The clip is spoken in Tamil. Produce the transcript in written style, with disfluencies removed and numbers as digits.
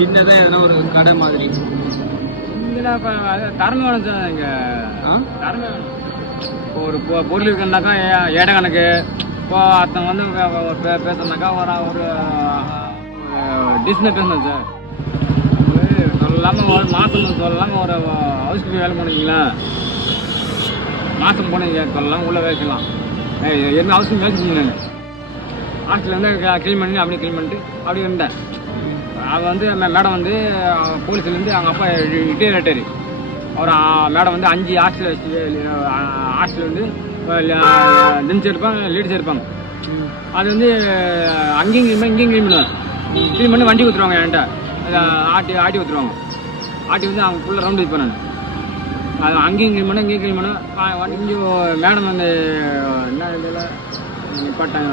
சின்னதாக எதனா ஒரு கடை மாதிரி இங்கே இப்போ தரமே வேணும் சார். இங்கே தரமே வேணும். இப்போ ஒரு பொருள் இருக்குன்னாக்கா ஏடை கணக்கு இப்போ அத்தனை வந்து பேசுனாக்கா ஒரு டிஸ்னே பேசணும் சார். சொல்லாமல் மாதம் சொல்லலாமல் ஒரு ஹவுஸ்க்கு வேலை பண்ணுவீங்களா, மாதம் போனீங்க சொல்லலாம் உள்ளே வைக்கலாம். என்ன ஹவுஸ்க்கு வேலை செஞ்சீங்க ஹாஸ்டலில் வந்து க்ளீன் பண்ணி அப்படியே க்ளீன் பண்ணிட்டு அப்படியே இருந்தேன். அது வந்து மேடம் வந்து போலீஸ்லேருந்து அவங்க அப்பா ரிட்டையர் ஆகிட்டார். அவர் மேடம் வந்து 5 ஹாஸ்டல் வந்து லென்ஸ் இருப்பாங்க, லீட்ஸ் இருப்பாங்க. அது வந்து அங்கேயும் இங்கேயும் க்ளீன் பண்ணுவேன். க்ளீன் பண்ணி வண்டி ஊற்றுருவாங்க என்கிட்ட, ஆட்டி ஊற்றுருவாங்க. ஆட்டி வந்து அவங்க ஃபுல்லாக ரவுண்ட் வைப்பேன் நான். அது அங்கேயும் க்ளீன் பண்ணேன், இங்கேயும் க்ளீன் பண்ணேன். இங்கே மேடம் வந்து என்ன இதில் நிப்பாட்டாங்க.